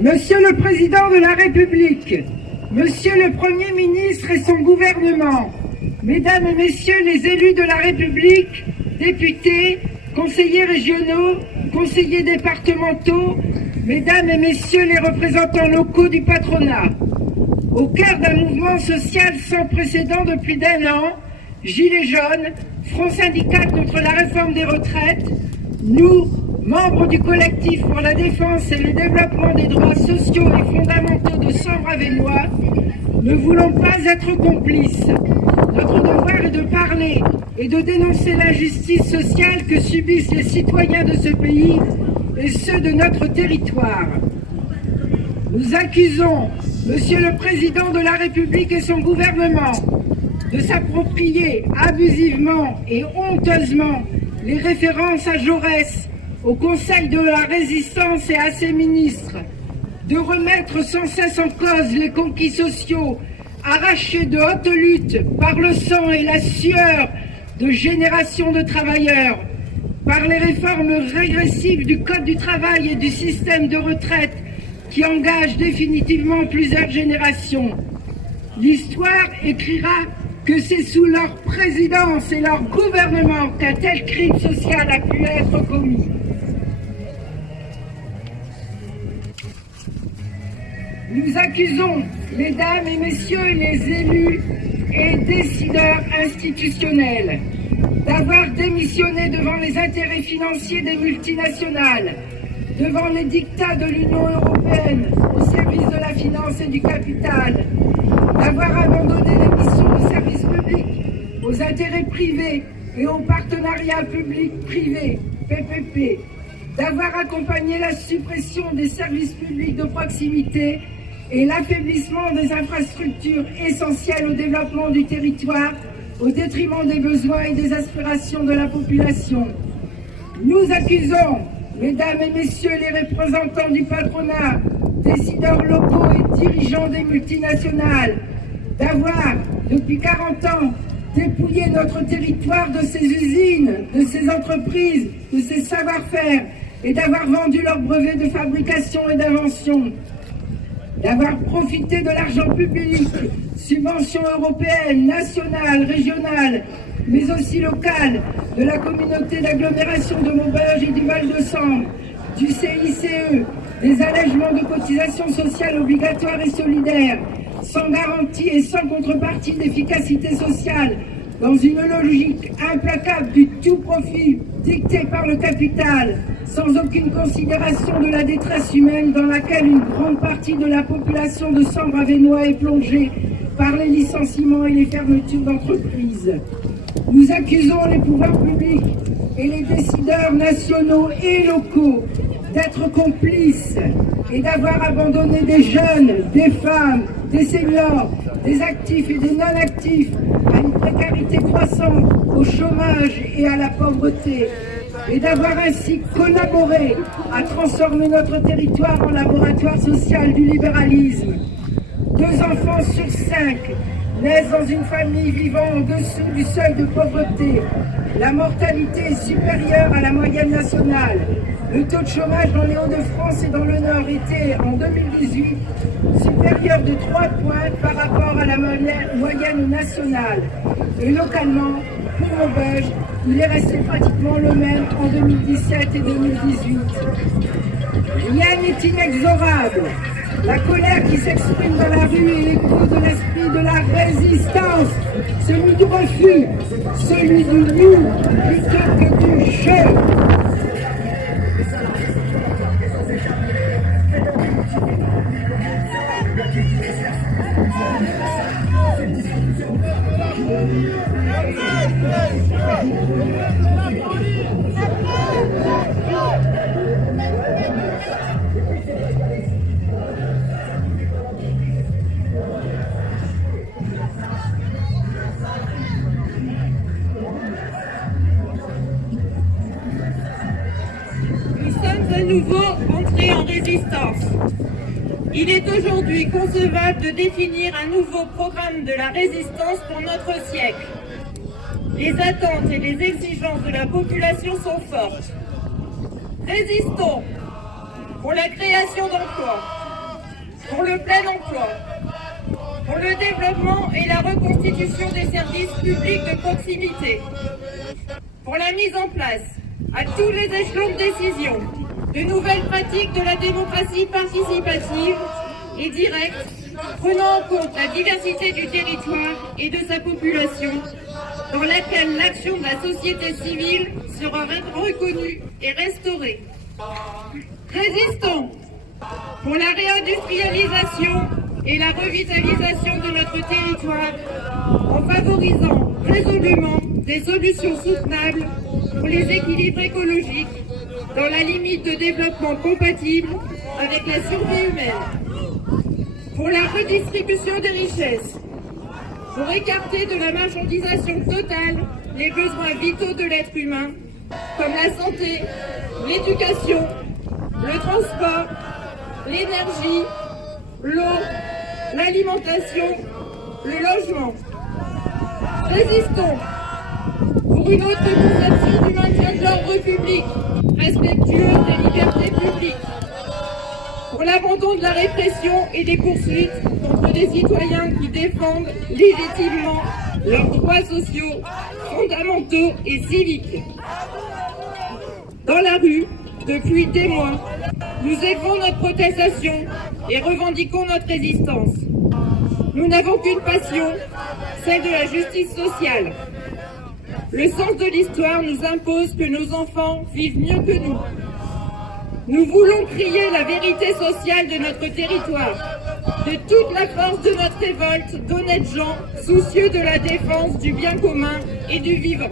Monsieur le Président de la République, Monsieur le Premier ministre et son gouvernement, Mesdames et Messieurs les élus de la République, députés, conseillers régionaux, conseillers départementaux, Mesdames et Messieurs les représentants locaux du patronat. Au cœur d'un mouvement social sans précédent depuis d'un an, Gilets jaunes, Front syndical contre la réforme des retraites, nous, membres du collectif pour la défense et le développement des droits sociaux et fondamentaux de Sambre-Avesnois, ne voulons pas être complices. Notre devoir est de parler et de dénoncer l'injustice sociale que subissent les citoyens de ce pays et ceux de notre territoire. Nous accusons Monsieur le Président de la République et son gouvernement de s'approprier abusivement et honteusement les références à Jaurès, au Conseil de la Résistance et à ses ministres, de remettre sans cesse en cause les conquis sociaux arrachés de haute lutte par le sang et la sueur de générations de travailleurs, par les réformes régressives du Code du travail et du système de retraite qui engagent définitivement plusieurs générations. L'histoire écrira que c'est sous leur présidence et leur gouvernement qu'un tel crime social a pu être commis. Nous accusons, Mesdames et Messieurs les élus et décideurs institutionnels, d'avoir démissionné devant les intérêts financiers des multinationales, devant les dictats de l'Union européenne au service de la finance et du capital, d'avoir abandonné les missions de service public aux intérêts privés et aux partenariats public-privé, PPP, d'avoir accompagné la suppression des services publics de proximité et l'affaiblissement des infrastructures essentielles au développement du territoire au détriment des besoins et des aspirations de la population. Nous accusons, Mesdames et Messieurs les représentants du patronat, décideurs locaux et dirigeants des multinationales, d'avoir, depuis 40 ans, dépouillé notre territoire de ses usines, de ses entreprises, de ses savoir-faire et d'avoir vendu leurs brevets de fabrication et d'invention, d'avoir profité de l'argent public, subventions européennes, nationales, régionales, mais aussi locales, de la communauté d'agglomération de Maubeuge et du Val-de-Sambre, du CICE, des allègements de cotisations sociales obligatoires et solidaires, sans garantie et sans contrepartie d'efficacité sociale, dans une logique implacable du tout profit dicté par le capital, sans aucune considération de la détresse humaine dans laquelle une grande partie de la population de Sambre-Avesnois est plongée par les licenciements et les fermetures d'entreprises. Nous accusons les pouvoirs publics et les décideurs nationaux et locaux d'être complices et d'avoir abandonné des jeunes, des femmes, des seniors, des actifs et des non-actifs à une précarité croissante, au chômage et à la pauvreté, et d'avoir ainsi collaboré à transformer notre territoire en laboratoire social du libéralisme. 2 enfants sur 5 naissent dans une famille vivant en dessous du seuil de pauvreté. La mortalité est supérieure à la moyenne nationale. Le taux de chômage dans les Hauts-de-France et dans le Nord était, en 2018, supérieur de 3 points par rapport à la moyenne nationale. Et localement, pour Maubeuge, il est resté pratiquement le même en 2017 et 2018. Rien n'est inexorable. La colère qui s'exprime dans la rue est l'écho de l'esprit de la résistance, celui du refus, celui du nous plutôt que du je. De nouveau entrés en résistance. Il est aujourd'hui concevable de définir un nouveau programme de la résistance pour notre siècle. Les attentes et les exigences de la population sont fortes. Résistons pour la création d'emplois, pour le plein emploi, pour le développement et la reconstitution des services publics de proximité, pour la mise en place, à tous les échelons de décision, de nouvelles pratiques de la démocratie participative et directe, prenant en compte la diversité du territoire et de sa population, dans laquelle l'action de la société civile sera reconnue et restaurée. Résistons pour la réindustrialisation et la revitalisation de notre territoire en favorisant résolument des solutions soutenables pour les équilibres écologiques dans la limite de développement compatible avec la survie humaine. Pour la redistribution des richesses, pour écarter de la marchandisation totale les besoins vitaux de l'être humain, comme la santé, l'éducation, le transport, l'énergie, l'eau, l'alimentation, le logement. Résistons pour une autre conception du maintien de l'ordre public, respectueuse des libertés publiques, pour l'abandon de la répression et des poursuites contre des citoyens qui défendent légitimement leurs droits sociaux, fondamentaux et civiques. Dans la rue, depuis des mois, nous élevons notre protestation et revendiquons notre résistance. Nous n'avons qu'une passion, celle de la justice sociale. Le sens de l'histoire nous impose que nos enfants vivent mieux que nous. Nous voulons crier la vérité sociale de notre territoire, de toute la force de notre révolte d'honnêtes gens soucieux de la défense du bien commun et du vivant.